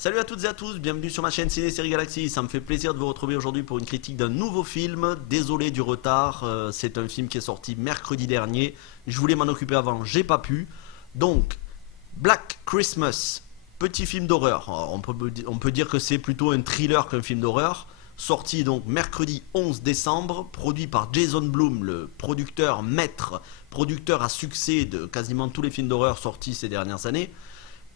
Salut à toutes et à tous, bienvenue sur ma chaîne Ciné Série Galaxy. Ça me fait plaisir de vous retrouver aujourd'hui pour une critique d'un nouveau film. Désolé du retard, c'est un film qui est sorti mercredi dernier. Je voulais m'en occuper avant, j'ai pas pu. Donc, Black Christmas, petit film d'horreur. On peut dire que c'est plutôt un thriller qu'un film d'horreur. Sorti donc mercredi 11 décembre, produit par Jason Blum, le producteur maître, producteur à succès de quasiment tous les films d'horreur sortis ces dernières années.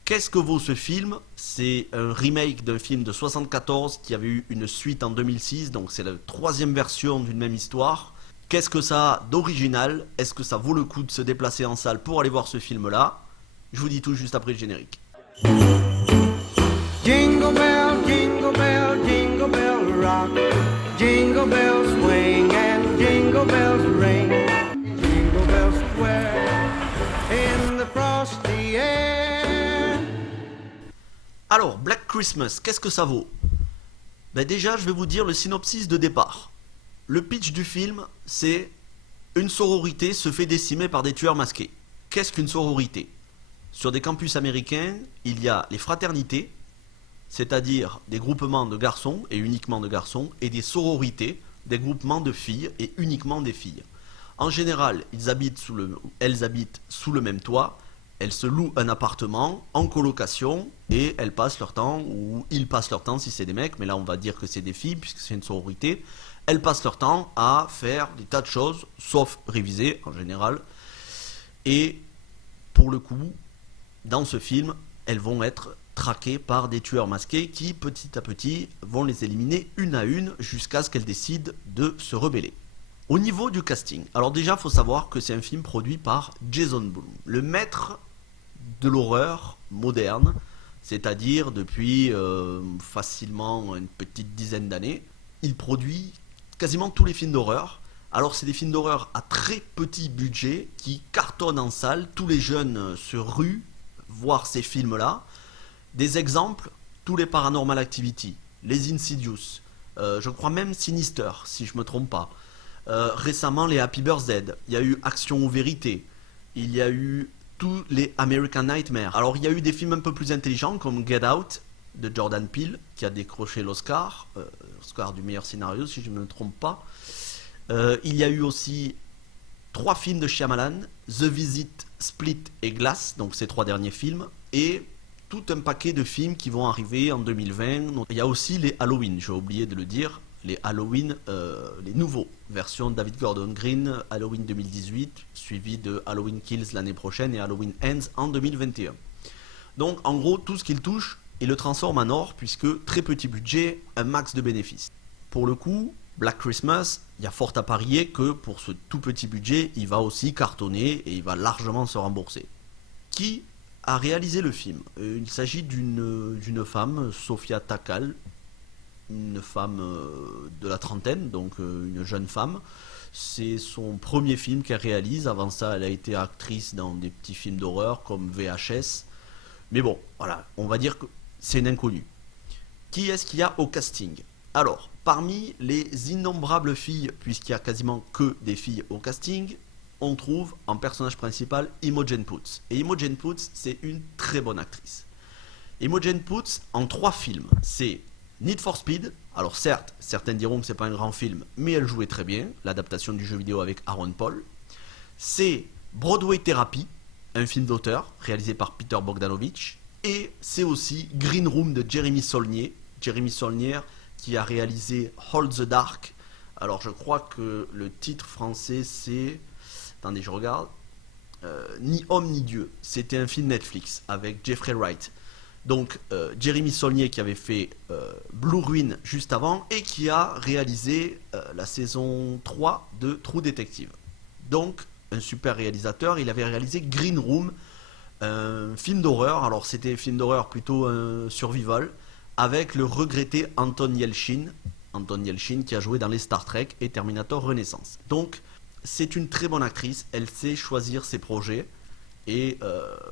Qu'est-ce que vaut ce film? C'est un remake d'un film de 74 qui avait eu une suite en 2006, donc c'est la troisième version d'une même histoire. Qu'est-ce que ça a d'original? Est-ce que ça vaut le coup de se déplacer en salle pour aller voir ce film-là? Je vous dis tout juste après le générique. Jingle bell rock, jingle bells swing and jingle bells ring. Jingle bells square in the frosty air. Alors, Black Christmas, qu'est-ce que ça vaut? Déjà, je vais vous dire le synopsis de départ. Le pitch du film, c'est une sororité se fait décimer par des tueurs masqués. Qu'est-ce qu'une sororité? Sur des campus américains, il y a les fraternités, c'est-à-dire des groupements de garçons et uniquement de garçons, et des sororités, des groupements de filles et uniquement des filles. En général, elles habitent sous le même toit, elles se louent un appartement en colocation et elles passent leur temps, ou ils passent leur temps si c'est des mecs, mais là on va dire que c'est des filles puisque c'est une sororité, elles passent leur temps à faire des tas de choses, sauf réviser en général, et pour le coup, dans ce film, elles vont être traquées par des tueurs masqués qui, petit à petit, vont les éliminer une à une jusqu'à ce qu'elles décident de se rebeller. Au niveau du casting, alors déjà, il faut savoir que c'est un film produit par Jason Blum, le maître de l'horreur moderne, c'est-à-dire depuis facilement une petite dizaine d'années. Il produit quasiment tous les films d'horreur. Alors c'est des films d'horreur à très petit budget qui cartonnent en salle, tous les jeunes se ruent voir ces films-là. Des exemples, tous les Paranormal Activity, les Insidious, je crois même Sinister, si je me trompe pas. Récemment, les Happy Birthday, il y a eu Action ou Vérité, il y a eu tous les American Nightmare. Alors, il y a eu des films un peu plus intelligents comme Get Out de Jordan Peele, qui a décroché l'Oscar, l'Oscar du meilleur scénario, si je ne me trompe pas. Il y a eu aussi 3 films de Shyamalan, The Visit, Split et Glass, donc ces 3 derniers films, et tout un paquet de films qui vont arriver en 2020. Donc, il y a aussi les Halloween, j'ai oublié de le dire, les Halloween, les nouveaux versions de David Gordon Green, Halloween 2018, suivi de Halloween Kills l'année prochaine et Halloween Ends en 2021. Donc en gros, tout ce qu'il touche, il le transforme en or, puisque très petit budget, un max de bénéfices. Pour le coup, Black Christmas, il y a fort à parier que pour ce tout petit budget, il va aussi cartonner et il va largement se rembourser. Qui a réalisé le film? Il s'agit d'une femme, Sofia Takal, une femme de la trentaine, donc une jeune femme. C'est son premier film qu'elle réalise. Avant ça, elle a été actrice dans des petits films d'horreur comme VHS. Mais bon, voilà, on va dire que c'est une inconnue. Qui est-ce qu'il y a au casting? Alors, parmi les innombrables filles, puisqu'il y a quasiment que des filles au casting, on trouve en personnage principal Imogen Poots. Et Imogen Poots, c'est une très bonne actrice. Imogen Poots, en 3 films, c'est Need for Speed. Alors certes, certains diront que c'est pas un grand film, mais elle jouait très bien, l'adaptation du jeu vidéo avec Aaron Paul. C'est Broadway Therapy, un film d'auteur réalisé par Peter Bogdanovich. Et c'est aussi Green Room de Jeremy Saulnier. Jeremy Saulnier qui a réalisé Hold the Dark. Alors je crois que le titre français c'est... Attendez, je regarde. Ni homme ni Dieu. C'était un film Netflix avec Jeffrey Wright. Donc Jeremy Saulnier qui avait fait Blue Ruin juste avant et qui a réalisé la saison 3 de True Detective. Donc un super réalisateur, il avait réalisé Green Room, un film d'horreur. Alors c'était un film d'horreur plutôt survival, avec le regretté Anton Yelchin qui a joué dans les Star Trek et Terminator Renaissance. Donc c'est une très bonne actrice, elle sait choisir ses projets. Et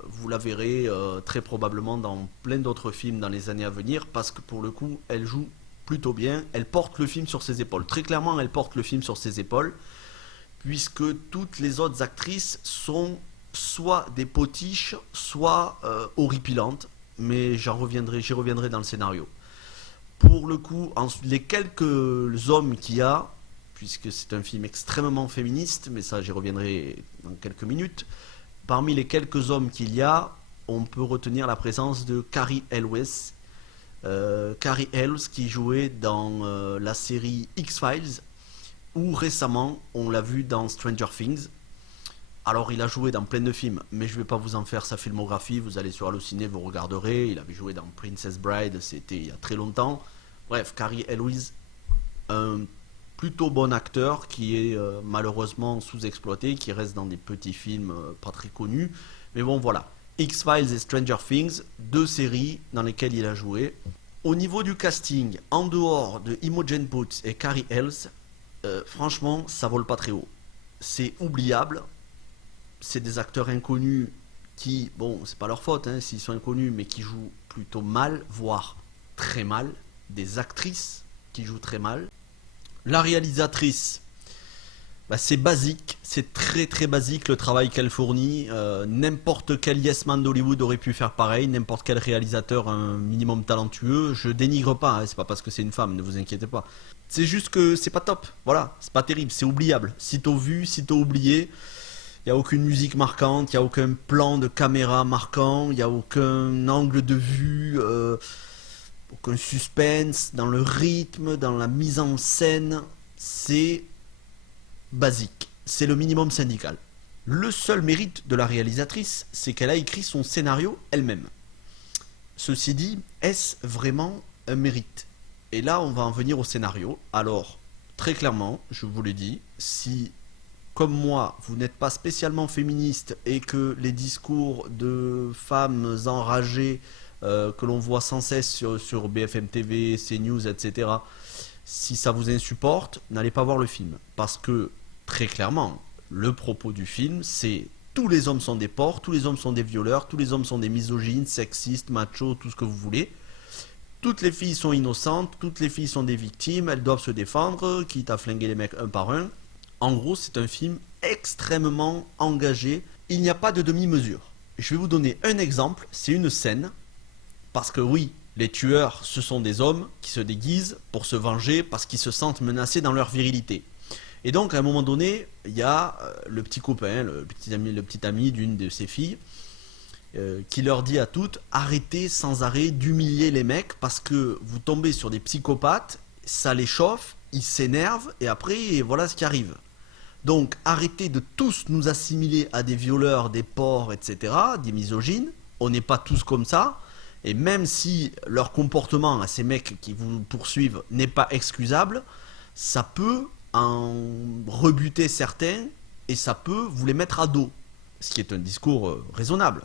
vous la verrez très probablement dans plein d'autres films dans les années à venir, parce que pour le coup, elle joue plutôt bien. Elle porte le film sur ses épaules. Très clairement, elle porte le film sur ses épaules, puisque toutes les autres actrices sont soit des potiches, soit horripilantes. mais j'y reviendrai dans le scénario. Pour le coup, les quelques hommes qu'il y a, puisque c'est un film extrêmement féministe, mais ça j'y reviendrai dans quelques minutes, parmi les quelques hommes qu'il y a, on peut retenir la présence de Cary Elwes. Cary Elwes qui jouait dans la série X-Files, ou récemment on l'a vu dans Stranger Things. Alors il a joué dans plein de films, mais je vais pas vous en faire sa filmographie, vous allez sur Allociné, vous regarderez. Il avait joué dans Princess Bride, c'était il y a très longtemps. Bref, Cary Elwes, un plutôt bon acteur qui est malheureusement sous-exploité, qui reste dans des petits films pas très connus. Mais bon voilà, X-Files et Stranger Things, deux séries dans lesquelles il a joué. Au niveau du casting, en dehors de Imogen Poots et Cary Elwes, franchement ça vole pas très haut. C'est oubliable. C'est des acteurs inconnus qui, bon, c'est pas leur faute s'ils sont inconnus, mais qui jouent plutôt mal, voire très mal. Des actrices qui jouent très mal. La réalisatrice, c'est basique, c'est très très basique le travail qu'elle fournit. N'importe quel yes man d'Hollywood aurait pu faire pareil, n'importe quel réalisateur un minimum talentueux. Je dénigre pas, c'est pas parce que c'est une femme, ne vous inquiétez pas. C'est juste que c'est pas top, voilà, c'est pas terrible, c'est oubliable. Sitôt vu, sitôt oublié. Il n'y a aucune musique marquante, il n'y a aucun plan de caméra marquant, il n'y a aucun angle de vue, aucun suspense dans le rythme, dans la mise en scène. C'est basique, c'est le minimum syndical. Le seul mérite de la réalisatrice, c'est qu'elle a écrit son scénario elle-même. Ceci dit, est-ce vraiment un mérite? Et là, on va en venir au scénario. Alors, très clairement, je vous le dis, si comme moi, vous n'êtes pas spécialement féministe et que les discours de femmes enragées que l'on voit sans cesse sur BFM TV, CNews, etc., si ça vous insupporte, n'allez pas voir le film. Parce que, très clairement, le propos du film, c'est tous les hommes sont des porcs, tous les hommes sont des violeurs, tous les hommes sont des misogynes, sexistes, machos, tout ce que vous voulez. Toutes les filles sont innocentes, toutes les filles sont des victimes, elles doivent se défendre, quitte à flinguer les mecs un par un. En gros, c'est un film extrêmement engagé. Il n'y a pas de demi-mesure. Je vais vous donner un exemple. C'est une scène. Parce que oui, les tueurs, ce sont des hommes qui se déguisent pour se venger parce qu'ils se sentent menacés dans leur virilité. Et donc, à un moment donné, il y a le petit copain, le petit ami d'une de ses filles, qui leur dit à toutes, arrêtez sans arrêt d'humilier les mecs parce que vous tombez sur des psychopathes, ça les chauffe, ils s'énervent et après, voilà ce qui arrive. Donc arrêtez de tous nous assimiler à des violeurs, des porcs, etc., des misogynes. On n'est pas tous comme ça. Et même si leur comportement à ces mecs qui vous poursuivent n'est pas excusable, ça peut en rebuter certains et ça peut vous les mettre à dos. Ce qui est un discours raisonnable.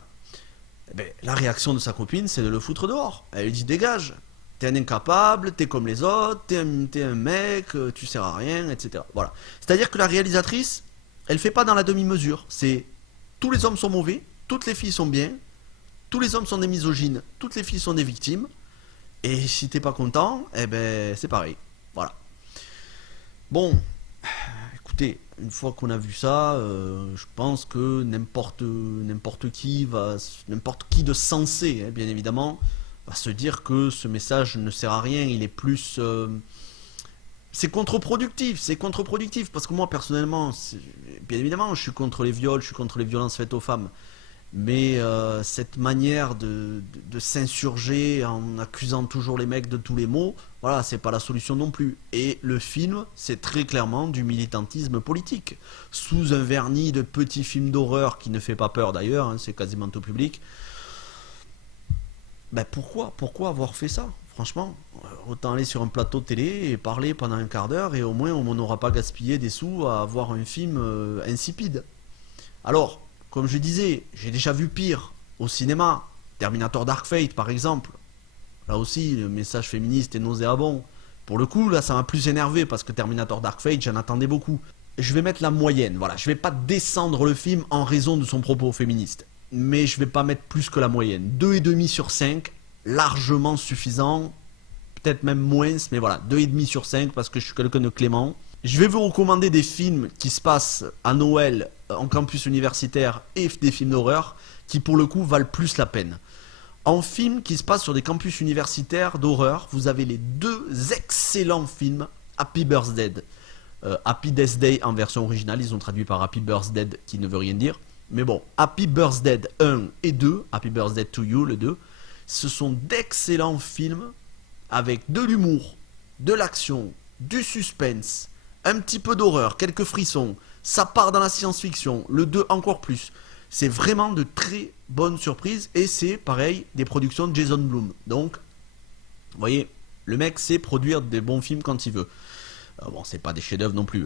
La réaction de sa copine, c'est de le foutre dehors. Elle lui dit dégage. T'es un incapable, t'es comme les autres, t'es un mec, tu sers à rien, etc. Voilà. C'est-à-dire que la réalisatrice, elle fait pas dans la demi-mesure. C'est tous les hommes sont mauvais, toutes les filles sont bien, tous les hommes sont des misogynes, toutes les filles sont des victimes. Et si t'es pas content, c'est pareil. Voilà. Bon, écoutez, une fois qu'on a vu ça, je pense que n'importe qui de sensé, bien évidemment, va se dire que ce message ne sert à rien, il est plus... c'est contre-productif, parce que moi personnellement, bien évidemment, je suis contre les viols, je suis contre les violences faites aux femmes, mais cette manière de s'insurger en accusant toujours les mecs de tous les maux, voilà, c'est pas la solution non plus. Et le film, c'est très clairement du militantisme politique, sous un vernis de petits films d'horreur qui ne fait pas peur d'ailleurs, c'est quasiment tout public. Pourquoi avoir fait ça? Franchement, autant aller sur un plateau de télé et parler pendant un quart d'heure et au moins on n'aura pas gaspillé des sous à avoir un film insipide. Alors, comme je disais, j'ai déjà vu pire au cinéma. Terminator Dark Fate par exemple. Là aussi, le message féministe est nauséabond. Pour le coup, là ça m'a plus énervé parce que Terminator Dark Fate, j'en attendais beaucoup. Je vais mettre la moyenne, voilà. Je vais pas descendre le film en raison de son propos féministe. Mais je vais pas mettre plus que la moyenne. 2,5 sur 5, largement suffisant. Peut-être même moins, mais voilà, 2,5 sur 5 parce que je suis quelqu'un de clément. Je vais vous recommander des films qui se passent à Noël, en campus universitaire, et des films d'horreur qui pour le coup valent plus la peine. En film qui se passe sur des campus universitaires d'horreur, vous avez les 2 excellents films Happy Birthday. Happy Death Day en version originale, ils ont traduit par Happy Birthday qui ne veut rien dire. Mais bon, Happy Birthday 1 et 2, Happy Birthday to You, le 2, ce sont d'excellents films avec de l'humour, de l'action, du suspense, un petit peu d'horreur, quelques frissons. Ça part dans la science-fiction, le 2 encore plus. C'est vraiment de très bonnes surprises et c'est pareil des productions de Jason Blum. Donc, vous voyez, le mec sait produire des bons films quand il veut. Bon, c'est pas des chefs-d'œuvre non plus.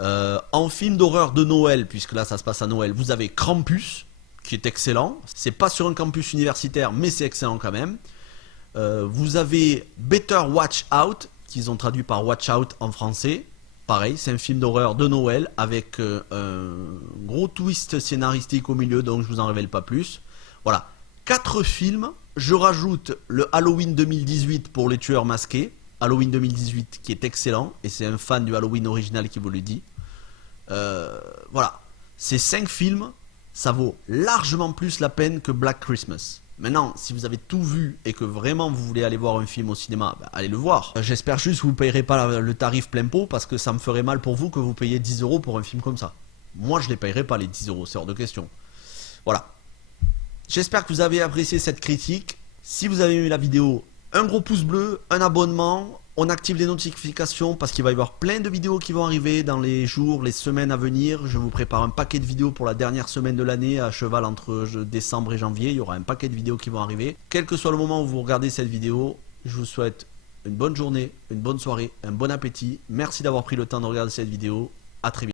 En film d'horreur de Noël, puisque là ça se passe à Noël, vous avez Krampus, qui est excellent. C'est pas sur un campus universitaire, mais c'est excellent quand même. Vous avez Better Watch Out, qu'ils ont traduit par Watch Out en français. Pareil, c'est un film d'horreur de Noël avec un gros twist scénaristique au milieu, donc je vous en révèle pas plus. Voilà, 4 films. Je rajoute le Halloween 2018 pour les tueurs masqués. Halloween 2018 qui est excellent, et c'est un fan du Halloween original qui vous le dit. Voilà, ces 5 films, ça vaut largement plus la peine que Black Christmas. Maintenant, si vous avez tout vu et que vraiment vous voulez aller voir un film au cinéma, bah, allez le voir. J'espère juste que vous ne payerez pas le tarif plein pot, parce que ça me ferait mal pour vous que vous payiez 10 € pour un film comme ça. Moi, je ne les payerai pas les 10 €, c'est hors de question. Voilà. J'espère que vous avez apprécié cette critique. Si vous avez aimé la vidéo, un gros pouce bleu, un abonnement. On active les notifications parce qu'il va y avoir plein de vidéos qui vont arriver dans les jours, les semaines à venir. Je vous prépare un paquet de vidéos pour la dernière semaine de l'année, à cheval entre décembre et janvier. Il y aura un paquet de vidéos qui vont arriver. Quel que soit le moment où vous regardez cette vidéo, je vous souhaite une bonne journée, une bonne soirée, un bon appétit. Merci d'avoir pris le temps de regarder cette vidéo. À très vite.